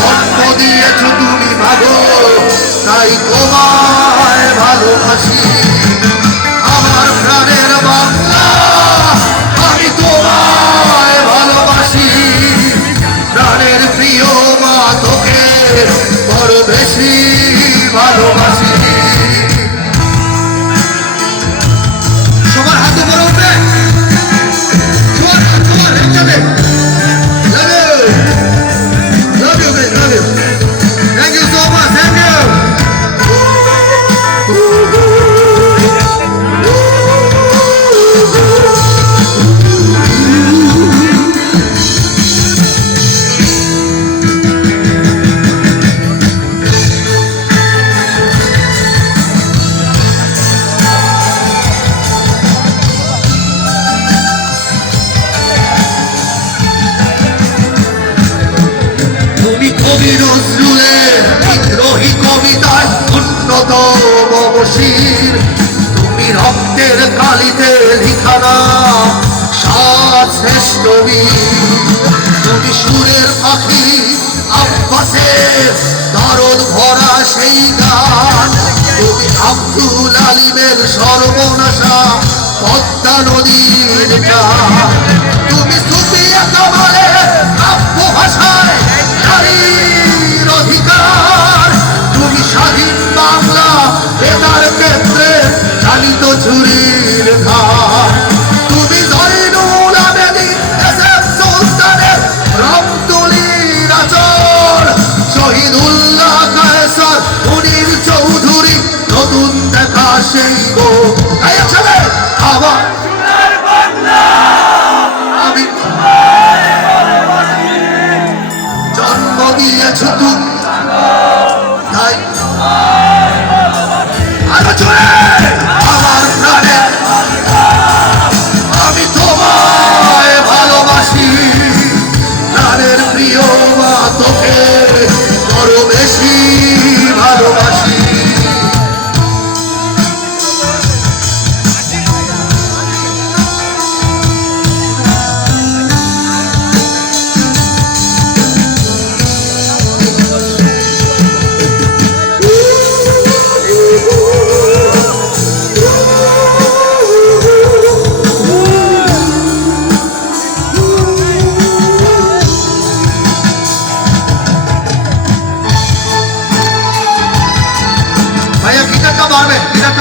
জন্ম দিয়েছ তুমি ভাগো, তাই তোমায় ভালোবাসি। আমার প্রাণের বাংলা, আমি তোমায় ভালোবাসি। প্রাণের প্রিয় মা, তোকে বড় বেশি ভালোবাসি। সবার হাত উপরে উঠবে, কবি নজরুলের বিদ্রোহী কবিতায় অন্যতম বশীর। তুমি রক্তের কালিতে লিখা নাম সাত শ্রেষ্ঠ বীর। তুমি সুরের পাখি আব্বাসের দরদ ভরা সেই গান। তুমি আব্দুল আলিমের সর্বনাশা পদ্মা নদীর গান। তুমি সুফিয়া কামালের কাব্য ভাষায় নারীর অধিকার। তুমি স্বাধীন বাংলা বেতার ক্ষেত্রে চালিত ঝুরির ধার। তুমি জয়নুল আবেদিন এসএম সুলতানের রংতুলির আচর। শহীদুল্লাহ কায়সার মুনির চৌধুরী নতুন দেখা সেই গো। আবার আমি জন্ম দিয়েছ তুমি, তাই আরো জোরে। আমার প্রাণে আমি তোমায় ভালোবাসি। প্রাণের প্রিয় মা, তোকে বড় বেশি ভালোবাসি।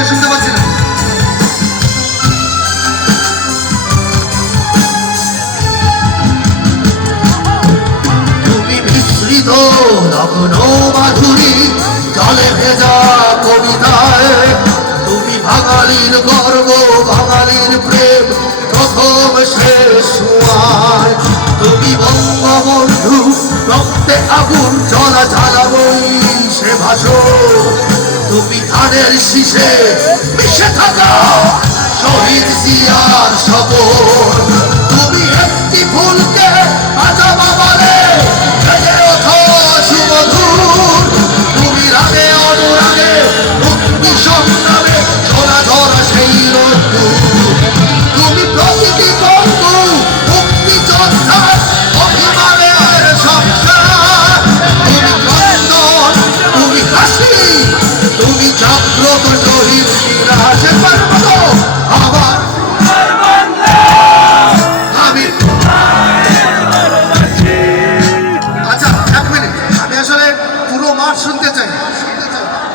শুনতে পাচ্ছি না। তুমি মিশ্রিত লগ্ন মাধুরী জলে ভেজা কবিতায়। তুমি বাঙালির গর্ব, বাঙালির প্রেম প্রথম শেষ ছোঁয়ায়। তুমি বঙ্গবন্ধু রক্তে আগুন জ্বলা জ্বালাবই সে ভাষণ। তুমি ধানের শীষে মিশে থাকা শহীদ জিয়ার শপথ। তুমি একটি ফুলকে আজামা বলে ভেজে ওঠো সুমধুর। তুমি রাগে অনুরাগে মুক্তি সংগ্রামে ঝরা ঝরা সেই রোদ্দুর। তুমি প্রকৃতি বন্ধু, মুক্তি যোদ্ধার অভিমানের সংসার। তুমি ক্রন্দন, তুমি হাসি, তুমি জাগ্রত শহীদ বিরাজের মতো। আবার আমি আচ্ছা, এক মিনিট, আমি আসলে পুরো মাঠ শুনতে চাই।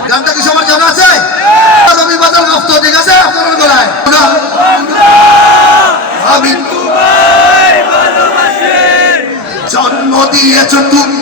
গানটা কি সবার জানা আছে? রবিবাজার রক্ত, ঠিক আছে আপনার গলায়। আমি জন্ম দিয়েছ তুমি